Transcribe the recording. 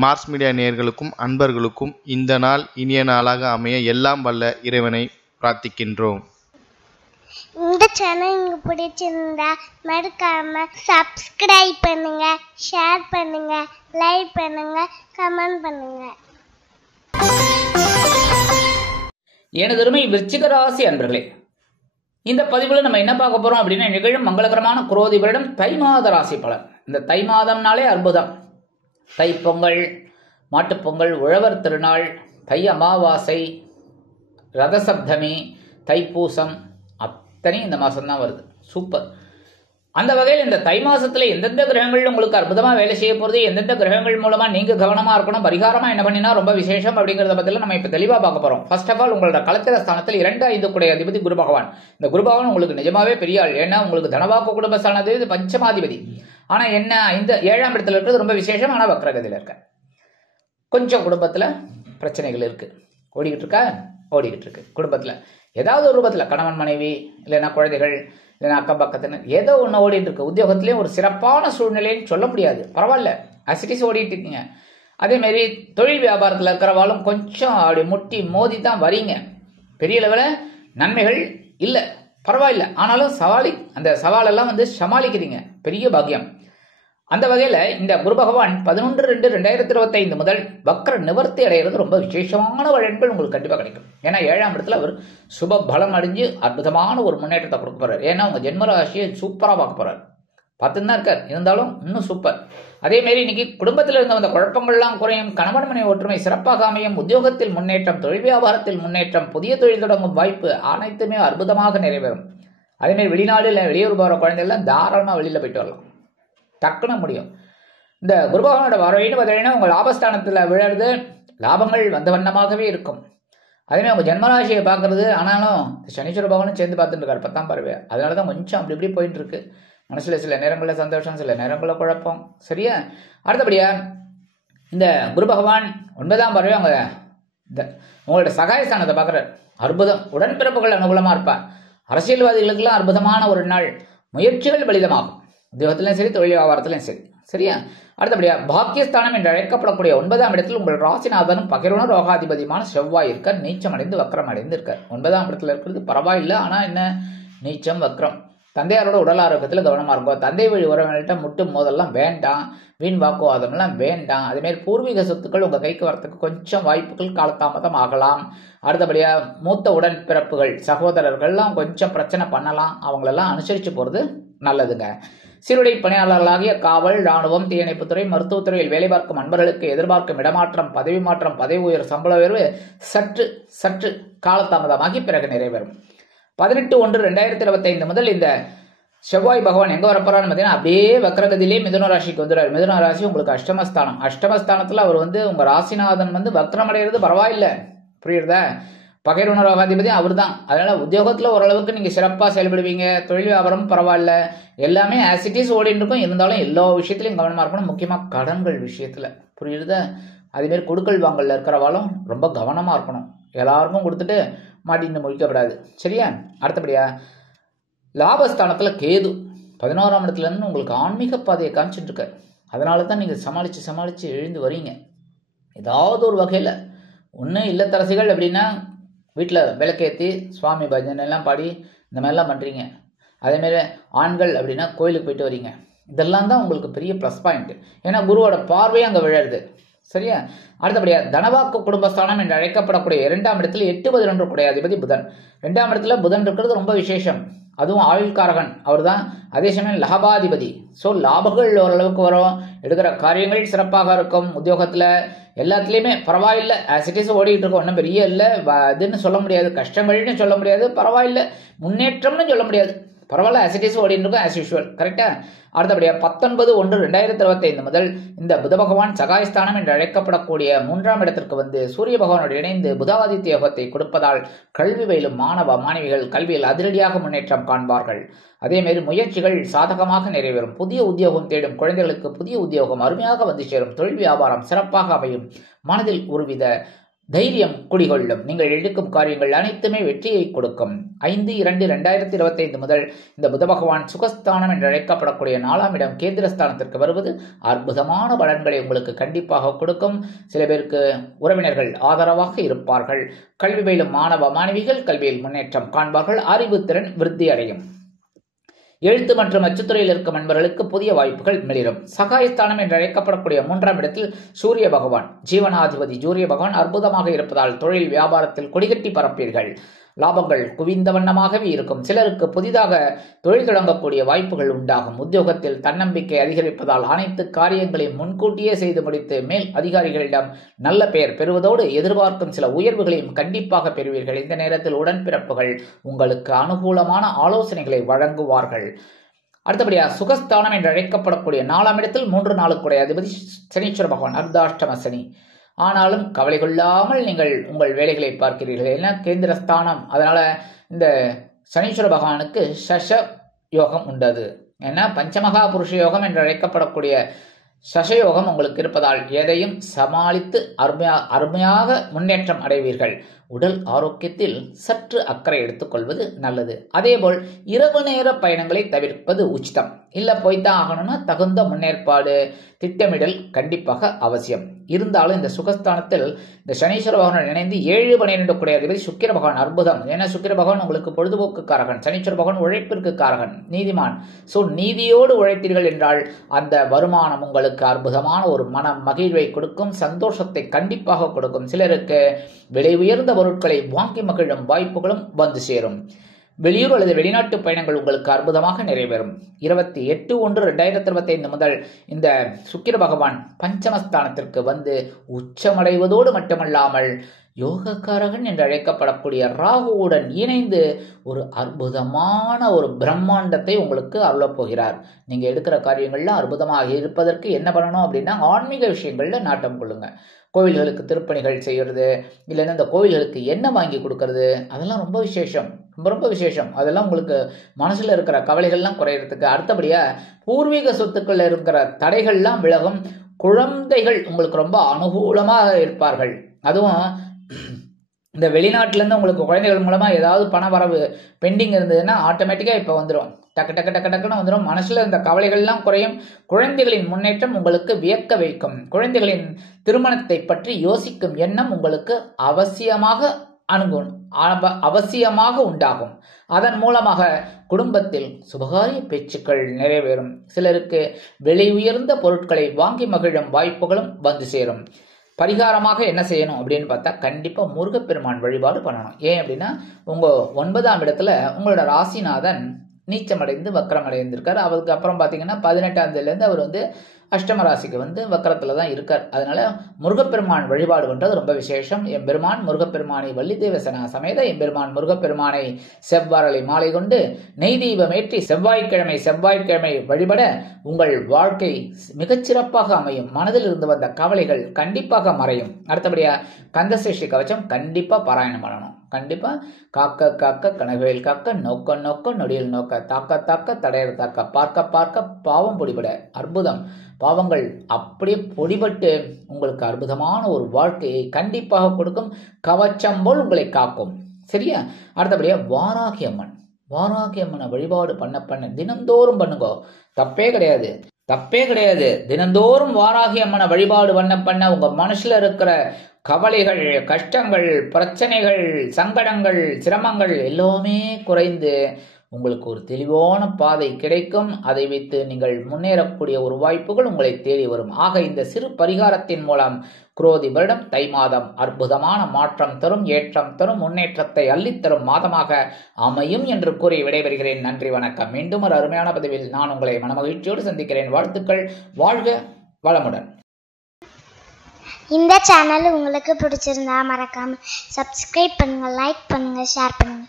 Mars media நேயர்களுக்கும் அன்பர்களுக்கும் இந்த நாள் இனிய நாளாக அமைய எல்லாம் வல்ல இறைவனை பிரார்த்திக்கின்றோம். இந்த சேனல் உங்களுக்கு பிடிச்சிருந்தா மறக்காம சப்ஸ்கிரைப் பண்ணுங்க, ஷேர் பண்ணுங்க, லைக் பண்ணுங்க, கமெண்ட் பண்ணுங்க. எனதருமை விருச்சிக ராசி அன்பர்களே, இந்த பதிவில் நம்ம என்ன பார்க்க போறோம் அப்படின்னா, நிகழும் மங்களகரமான குரோதி வருடம் தை மாத ராசி பலன். இந்த தை மாதம்னாலே அற்புதம். தைப்பொங்கல், மாட்டுப்பொங்கல், உழவர் திருநாள், தை அமாவாசை, ரதசப்தமி, தைப்பூசம் அத்தனையும் இந்த மாதம்தான் வருது. சூப்பர். அந்த வகையில் இந்த தை மாசத்துல எந்தெந்த கிரகங்கள் உங்களுக்கு அற்புதமாக வேலை செய்ய போகிறது, எந்தெந்த கிரகங்கள் மூலமா நீங்க கவனமா இருக்கணும், பரிகாரமா என்ன பண்ணினா ரொம்ப விசேஷம் அப்படிங்கிறத பத்தில நம்ம இப்ப தெளிவா பார்க்க போறோம். ஃபர்ஸ்ட் ஆஃப் ஆல், உங்களோட களத்திர ஸ்தானத்தில் 2, 5 கூடிய அதிபதி குரு பகவான். இந்த குரு பகவான் உங்களுக்கு நிஜமாவே பெரிய ஆள். ஏன்னா உங்களுக்கு தனவாக்கு குடும்பஸ்தானாதிபதி பஞ்சமாதிபதி. ஆனா என்ன, 7ஆம் இடத்துல இருக்கிறது ரொம்ப விசேஷம். ஆனா வக்ரகதியில இருக்க கொஞ்சம் குடும்பத்துல பிரச்சனைகள் இருக்கு. ஓடிக்கிட்டு இருக்கு குடும்பத்துல ஏதாவது ஒரு ரூபத்துல, கணவன் மனைவி, இல்லைன்னா குழந்தைகள், இல்லைன்னா அக்கம் பக்கத்தினர், ஏதோ ஒன்று ஓடிட்டு இருக்கு. உத்தியோகத்திலேயும் ஒரு சிறப்பான சூழ்நிலைன்னு சொல்ல முடியாது, பரவாயில்ல, அசிட்டிஸ் ஓடிட்டு இருக்கீங்க. அதேமாரி தொழில் வியாபாரத்தில் இருக்கிறவாலும் கொஞ்சம் அப்படி முட்டி மோதி தான் வரீங்க. பெரிய லெவலில் நன்மைகள் இல்லை, பரவாயில்ல. ஆனாலும் அந்த சவாலெல்லாம் சமாளிக்கிறீங்க, பெரிய பாக்கியம். அந்த வகையில் இந்த குரு பகவான் 11/2/2025 முதல் வக்ர நிவர்த்தி அடைகிறது ரொம்ப விசேஷமான வழக்குகள் உங்களுக்கு கண்டிப்பாக கிடைக்கும். ஏன்னா 7ஆம் இடத்துல அவர் சுப பலம் அடைஞ்சு அற்புதமான ஒரு முன்னேற்றத்தை கொடுக்க போறாரு. ஏன்னா உங்க ஜென்மராசியை சூப்பராக பார்க்க போறாரு. பார்த்துன்னு தான் இருக்கார், இருந்தாலும் இன்னும் சூப்பர். அதேமாரி இன்னைக்கு குடும்பத்தில் இருந்த வந்த குழப்பங்கள்லாம் குறையும், கணவன் மனைவி ஒற்றுமை சிறப்பாக அமையும், உத்தியோகத்தில் முன்னேற்றம், தொழில் வியாபாரத்தில் முன்னேற்றம், புதிய தொழில் தொடங்கும் வாய்ப்பு அனைத்துமே அற்புதமாக நிறைவேறும். அதேமாரி வெளிநாடு இல்லை வெளியூர் போகிற குழந்தைகள்லாம் தாராளமாக வெளியில் போயிட்டு வரலாம், டக்குன்னு முடியும். இந்த குருபகவானோட வரவைன்னு பார்த்தீங்கன்னா உங்கள் லாபஸ்தானத்தில் விழுறது, லாபங்கள் வந்த வண்ணமாகவே இருக்கும். அதேமாதிரி உங்கள் ஜென்மராசியை பார்க்கறது. ஆனாலும் சனீஸ்வர பகவானும் சேர்ந்து பார்த்துட்டு இருக்காரு 10ஆம் பார்வை. அதனால தான் கொஞ்சம் அப்படி இப்படி போயிட்டு இருக்கு. மனசுல சில நேரங்களில் சந்தோஷம், சில நேரங்களில் குழப்பம். சரியா? அடுத்தபடியா இந்த குரு பகவான் 9ஆம் பார்வை உங்களோட சகாயஸ்தானத்தை பார்க்குறாரு. அற்புதம். உடன்பிறப்புகள் அனுகூலமாக இருப்பார். அரசியல்வாதிகளுக்கெல்லாம் அற்புதமான ஒரு நாள். முயற்சிகள் பலிதமாகும், உத்தியோகத்திலும் சரி, தொழில் வியாபாரத்திலும் சரி. சரியா? அடுத்தபடியா பாக்கியஸ்தானம் என்று அழைக்கப்படக்கூடிய 9ஆம் இடத்தில் உங்கள் ராசிநாதனும் பகிர்வன ரோகாதிபதியுமான செவ்வாய் இருக்கார். நீச்சம் அடைந்து வக்ரம் அடைந்து இருக்கார். 9ஆம் இடத்துல இருக்கிறது பரவாயில்லை. ஆனா என்ன, நீச்சம் வக்ரம். தந்தையாரோட உடல் ஆரோக்கியத்தில் கவனமா இருக்கும். தந்தை வழி உறவினர்கிட்ட முட்டு மோதல்லாம் வேண்டாம், வீண் வாக்குவாதம்லாம் வேண்டாம். அதேமாதிரி பூர்வீக சொத்துக்கள் உங்க கைக்கு வரத்துக்கு கொஞ்சம் வாய்ப்புகள் காலதாமதம் ஆகலாம். அடுத்தபடியா மூத்த உடன்பிறப்புகள் சகோதரர்கள்லாம் கொஞ்சம் பிரச்சனை பண்ணலாம், அவங்களெல்லாம் அனுசரிச்சு போறது நல்லதுங்க. சீருடை பணியாளர்களாகிய காவல், ராணுவம், தீயணைப்புத்துறை, மருத்துவத்துறையில் வேலை பார்க்கும் அன்பர்களுக்கு எதிர்பார்க்கும் இடமாற்றம், பதவி மாற்றம், பதவி உயர், சம்பள உயர்வு சற்று காலதாமதமாகி பிறகு நிறைவேறும். 18/1/2025 முதல் இந்த செவ்வாய் பகவான் எங்க வரப்போறான்னு பார்த்தீங்கன்னா, அப்படியே வக்ரகதியிலே மிதுன ராசிக்கு வந்துடுறாரு. மிதுன ராசி உங்களுக்கு அஷ்டமஸ்தானம். அஷ்டமஸ்தானத்துல அவர் உங்க ராசிநாதன் வக்ரம் அடைகிறது பரவாயில்ல, புரியுறதா? பகைருண ரோகாதிபதி அவர் தான். அதனால உத்தியோகத்துல ஓரளவுக்கு நீங்க சிறப்பா செயல்படுவீங்க. தொழில் வியாபாரம் பரவாயில்ல, எல்லாமே ஆசிட்டிஸ் ஓடிட்டு இருக்கும். இருந்தாலும் எல்லா விஷயத்திலையும் கவனமா இருக்கணும், முக்கியமா கடன்கள் விஷயத்துல, புரியுறதா? அதேமாரி கொடுக்கல் வாங்கல இருக்கிறவாலும் ரொம்ப கவனமா இருக்கணும். எல்லாருக்கும் கொடுத்துட்டு மாட்டின்னு முழிக்கப்படாது. சரியா? அடுத்தபடியா லாபஸ்தானத்துல கேது 11ஆம் இடத்துல இருந்து உங்களுக்கு ஆன்மீக பாதையை காமிச்சுட்டு இருக்காரு. அதனால தான் நீங்க சமாளிச்சு எழுந்து வரீங்க. ஏதாவது ஒரு வகையில ஒன்றும் இல்லத்தரசிகள் அப்படின்னா வீட்டில் விளக்கேற்றி சுவாமி பஜனை எல்லாம் பாடி இந்த மாதிரிலாம் பண்ணுறீங்க. அதேமாரி ஆண்கள் அப்படின்னா கோயிலுக்கு போயிட்டு வரீங்க. இதெல்லாம் தான் உங்களுக்கு பெரிய ப்ளஸ் பாயிண்ட். ஏன்னா குருவோட பார்வையும் அங்கே விழருது. சரியா? அடுத்தபடியா தனவாக்கு குடும்பஸ்தானம் என்று அழைக்கப்படக்கூடிய 2ஆம் இடத்துல 8/11 கூடிய அதிபதி புதன். 2ஆம் இடத்துல புதன் இருக்கிறது ரொம்ப விசேஷம். அதுவும் ஆயுள்காரகன் அவர் தான். அதே சமயம் லாபாதிபதி. ஸோ லாபங்கள் ஓரளவுக்கு வரும், எடுக்கிற காரியங்கள் சிறப்பாக இருக்கும். உத்தியோகத்தில் எல்லாத்துலேயுமே பரவாயில்லை, ஆசிட்டிஸ் ஓடிக்கிட்டு இருக்கும். ஒன்றும் பெரிய இல்லை, இதுன்னு சொல்ல முடியாது, கஷ்டங்கள்னு சொல்ல முடியாது, பரவாயில்லை, முன்னேற்றம்னு சொல்ல முடியாது, பரவாயில்ல, ஆசிட்டிஸ் ஓடிட்டு இருக்கும் ஆஸ் யூஷுவல். கரெக்டா? அடுத்தபடியா 19/1/2025 முதல் இந்த புத பகவான் சகாயஸ்தானம் என்று அழைக்கப்படக்கூடிய 3ஆம் இடத்திற்கு சூரிய பகவானோடு இணைந்து புதாதித்ய யோகத்தை கொடுப்பதால் கல்வி பயிலும் மாணவ மாணவிகள் கல்வியில் அதிரடியாக முன்னேற்றம் காண்பார்கள். அதேமாரி முயற்சிகள் சாதகமாக நிறைவேறும். புதிய உத்தியோகம் தேடும் குழந்தைகளுக்கு புதிய உத்தியோகம் அருமையாக சேரும். தொழில் வியாபாரம் சிறப்பாக அமையும். மனதில் ஒருவித தைரியம் குடிகொள்ளும். நீங்கள் எடுக்கும் காரியங்கள் அனைத்துமே வெற்றியை கொடுக்கும். 5/2/2025 முதல் இந்த புத பகவான் சுகஸ்தானம் என்று அழைக்கப்படக்கூடிய 4ஆம் இடம் கேந்திரஸ்தானத்திற்கு வருவது அற்புதமான பலன்களை உங்களுக்கு கண்டிப்பாக கொடுக்கும். சில பேருக்கு உறவினர்கள் ஆதரவாக இருப்பார்கள். கல்வி பயிலும் மாணவ மாணவிகள் கல்வியில் முன்னேற்றம் காண்பார்கள். அறிவு திறன் விருத்தி அடையும். எழுத்து மற்றும் அச்சுத்துறையில் இருக்கும் நண்பர்களுக்கு புதிய வாய்ப்புகள் மிளிரும். சகாயஸ்தானம் என்று அழைக்கப்படக்கூடிய 3ஆம் இடத்தில் சூரிய பகவான், ஜீவனாதிபதி சூரிய பகவான் அற்புதமாக இருப்பதால் தொழில் வியாபாரத்தில் கொடிகட்டி பரப்பீர்கள். லாபங்கள் குவிந்த வண்ணமாகவே இருக்கும். சிலருக்கு புதிதாக தொழில் தொடங்கக்கூடிய வாய்ப்புகள் உண்டாகும். உத்தியோகத்தில் தன்னம்பிக்கை அதிகரிப்பதால் அனைத்து காரியங்களையும் முன்கூட்டியே செய்து முடித்து மேல் அதிகாரிகளிடம் நல்ல பெயர் பெறுவதோடு எதிர்பார்க்கும் சில உயர்வுகளையும் கண்டிப்பாக பெறுவீர்கள். இந்த நேரத்தில் உடன்பிறப்புகள் உங்களுக்கு அனுகூலமான ஆலோசனைகளை வழங்குவார்கள். அடுத்தபடியாக சுகஸ்தானம் என்று அழைக்கப்படக்கூடிய 4ஆம் இடத்தில் 3 நாளுக்குடைய அதிபதி சனீஸ்வர பகவான், அர்த்தாஷ்டம சனி. ஆனாலும் கவலை கொள்ளாமல் நீங்கள் உங்கள் வேலைகளை பார்க்கிறீர்கள். ஏன்னா கேந்திரஸ்தானம், அதனால இந்த சனீஸ்வர பகவானுக்கு சஷ யோகம் உண்டது. ஏன்னா பஞ்சமகா புருஷ யோகம் என்று அழைக்கப்படக்கூடிய சசயோகம் உங்களுக்கு இருப்பதால் எதையும் சமாளித்து அருமையாக முன்னேற்றம் அடைவீர்கள். உடல் ஆரோக்கியத்தில் சற்று அக்கறை எடுத்துக்கொள்வது நல்லது. அதேபோல் இரவு நேர பயணங்களை தவிர்ப்பது உச்சிதம். இல்லை போய்தான் ஆகணும்னா தகுந்த முன்னேற்பாடு திட்டமிடல் கண்டிப்பாக அவசியம். இருந்தாலும் இந்த சுகஸ்தானத்தில் இந்த சனீஸ்வர பகவான் இணைந்து 7/12 கூடிய அதிபதி சுக்கிர பகவான் அற்புதம். ஏன்னா சுக்கிர பகவான் உங்களுக்கு பொழுதுபோக்கு காரகன், சனீஸ்வர பகவான் உழைப்பிற்கு காரகன், நீதிமான். ஸோ நீதியோடு உழைத்தீர்கள் என்றால் அந்த வருமானம் உங்களுக்கு அற்புதமான ஒரு மன மகிழ்வை கொடுக்கும், சந்தோஷத்தை கண்டிப்பாக கொடுக்கும். சிலருக்கு விலை உயர்ந்த பொருட்களை வாங்கி மகிழும் வாய்ப்புகளும் வந்து சேரும். வெளியூர் அல்லது வெளிநாட்டு பயணங்கள் உங்களுக்கு அற்புதமாக நிறைவேறும். 28/1/2025 முதல் இந்த சுக்கிர பகவான் பஞ்சமஸ்தானத்திற்கு வந்து உச்சமடைவதோடு மட்டுமல்லாமல் யோகக்காரகன் என்று அழைக்கப்படக்கூடிய ராகுவுடன் இணைந்து ஒரு அற்புதமான ஒரு பிரம்மாண்டத்தை உங்களுக்கு அருளப் போகிறார். நீங்க எடுக்கிற காரியங்கள்ல அற்புதமாக இருப்பதற்கு என்ன பண்ணணும் அப்படின்னா ஆன்மீக விஷயங்கள்ல நாட்டம் கொள்ளுங்க. கோவில்களுக்கு திருப்பணிகள் செய்யறது, இல்லைன்னா இந்த கோவில்களுக்கு என்ன வாங்கி கொடுக்கறது, அதெல்லாம் ரொம்ப விசேஷம், ரொம்ப விசேஷம். அதெல்லாம் உங்களுக்கு மனசுல இருக்கிற கவலைகள்லாம் குறையறதுக்கு. அடுத்தபடியா பூர்வீக சொத்துக்கள் இருக்கிற தடைகள்லாம் விலகும். குழந்தைகள் உங்களுக்கு ரொம்ப அனுகூலமாக இருப்பார்கள். அதுவும் இந்த வெளிநாட்டிலேருந்து உங்களுக்கு குழந்தைகள் மூலமா ஏதாவது பண வரவு பெண்டிங் இருந்ததுன்னா ஆட்டோமேட்டிக்கா இப்போ வந்துடும். டக்கு டக்கு டக்கு டக்குன்னு வந்துடும். மனசுல இந்த கவலைகள்லாம் குறையும். குழந்தைகளின் முன்னேற்றம் உங்களுக்கு வியக்க வைக்கும். குழந்தைகளின் திருமணத்தை பற்றி யோசிக்கும் எண்ணம் உங்களுக்கு அவசியமாக உண்டாகும். அதன் மூலமாக குடும்பத்தில் சுபகாரிய பேச்சுக்கள் நிறைவேறும். சிலருக்கு விலை உயர்ந்த பொருட்களை வாங்கி மகிழும் வாய்ப்புகளும் வந்து சேரும். பரிகாரமாக என்ன செய்யணும் அப்படின்னு பார்த்தா கண்டிப்பா முருகப்பெருமான் வழிபாடு பண்ணணும். ஏன் அப்படின்னா உங்க 9ஆம் இடத்துல உங்களோட ராசிநாதன் நீச்சமடைந்து வக்கரம் அடைந்திருக்காரு. அவருக்கு அப்புறம் பாத்தீங்கன்னா 18ஆம் தேதியிலேருந்து அவர் வந்து அஷ்டம ராசிக்கு வந்து வக்கரத்துல தான் இருக்கார். அதனால முருகப்பெருமான் வழிபாடு பண்றது ரொம்ப விசேஷம். எம்பெருமான் முருகப்பெருமானை வள்ளி தேவசனா சமேத எம்பெருமான் முருகப்பெருமானை செவ்வாறலை மாலை கொண்டு நெய் தீபம் ஏற்றி செவ்வாய்க்கிழமை வழிபட உங்கள் வாழ்க்கை மிகச்சிறப்பாக அமையும். மனதில் இருந்து வந்த கவலைகள் கண்டிப்பாக மறையும். அடுத்தபடியா கந்தசஷ்டி கவச்சம் கண்டிப்பா பாராயணம் பண்ணணும். கண்டிப்பா காக்க காக்க கனவேல் காக்க நோக்க நோக்க நொடியில் நோக்க தாக்க தாக்க தடையர் தாக்க பார்க்க பார்க்க பாவம் பொடிபட அற்புதம். பாவங்கள் அப்படியே பொடிபட்டு உங்களுக்கு அற்புதமான ஒரு வாழ்க்கையை கண்டிப்பாக கொடுக்கும். கவச்சம் போல் உங்களை காக்கும். சரியா? அடுத்தபடியா வாராகி அம்மனை வழிபாடு பண்ண தினந்தோறும் பண்ணுங்க. தப்பே கிடையாது. தினந்தோறும் வாராகி அம்மனை வழிபாடு பண்ண உங்க மனசுல இருக்கிற கவலைகள், கஷ்டங்கள், பிரச்சனைகள், சங்கடங்கள், சிரமங்கள் எல்லாமே குறைந்து உங்களுக்கு ஒரு தெளிவான பாதை கிடைக்கும். அதை வைத்து நீங்கள் முன்னேறக்கூடிய ஒரு வாய்ப்புகள் உங்களை தேடி வரும். ஆக இந்த சிறு பரிகாரத்தின் மூலம் குரோதி வருடம் தை மாதம் அற்புதமான மாற்றம் தரும், ஏற்றம் தரும், முன்னேற்றத்தை அள்ளித்தரும் மாதமாக அமையும் என்று கூறி விடைபெறுகிறேன். நன்றி, வணக்கம். மீண்டும் ஒரு அருமையான பதிவில் நான் உங்களை மனமகிழ்ச்சியோடு சந்திக்கிறேன். வாழ்த்துக்கள். வாழ்க வளமுடன். இந்த சேனல் உங்களுக்கு பிடிச்சிருந்தா மறக்காம சப்ஸ்கிரைப் பண்ணுங்க, லைக் பண்ணுங்க, ஷேர் பண்ணுங்க.